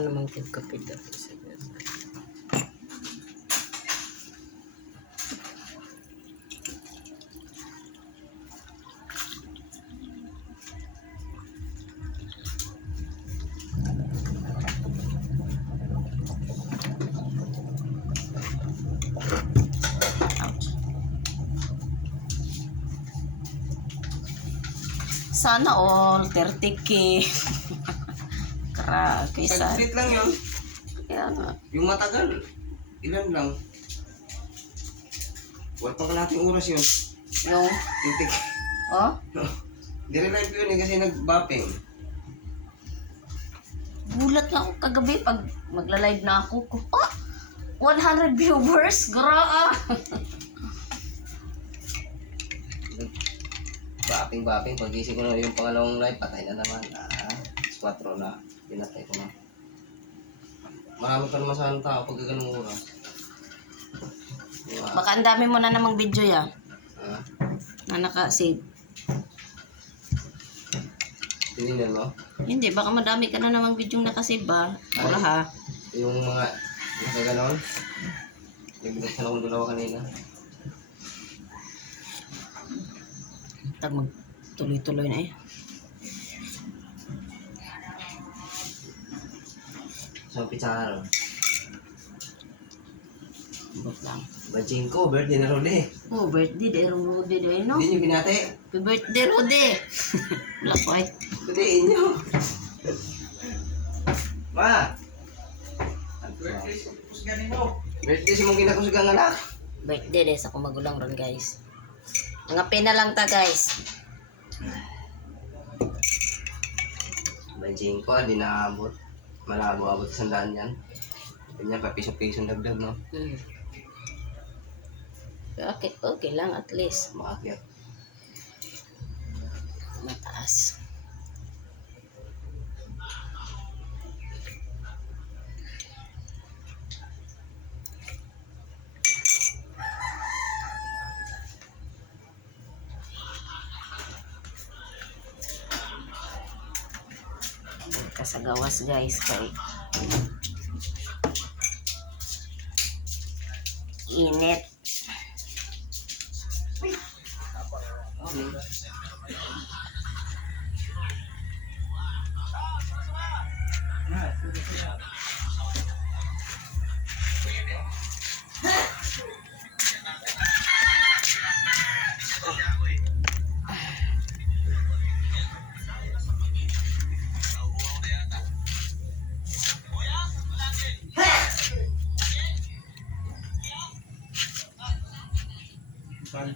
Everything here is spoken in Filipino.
ka naman kagkapit dito. Sana all 30K. Kaysa. Saglit lang yun. Kaya nga. Yung matagal, ilan lang. Wala pa kalating oras yun. Yung tik. Oh? Dire-live yun kasi nag-bapping. Gulat nga ako kagabi pag magla-live na ako. Oh! 100 viewers? Gra! Bapping. Pag-isip ko na yung pangalawang live, patay na naman. 4 na. Pinatay ko na. Marami pa naman sa tao pag ganung oras. Diba? Baka ang dami mo na namang video ya. Na naka-save. Tinignan mo? Hindi, baka madami ka na namang video naka-save ba? Wala ha. Yung mga nakaganon. Nagbigay na akong dalawa kanina. Tag tuloy-tuloy na eh. Sa pizarro. Bot lang. Bajing ko, birthday na Rode. Oh, birthday. Derong Rode day, no? Hindi nyo binate. Happy birthday, Rode! Wala ko eh. Tudiin nyo. Ma! Birthday si mong kinakusugang anak. Birthday day sa kumagulang ron, guys. Ngapin na lang ta, guys. Bajing ko, di naabot. Malabo-abot sa sandaan yan. Ganyan pa, piso-piso dagdag, no? Okay lang at least. Makakyat. Mataas. Kasagawas guys kay init. Fun.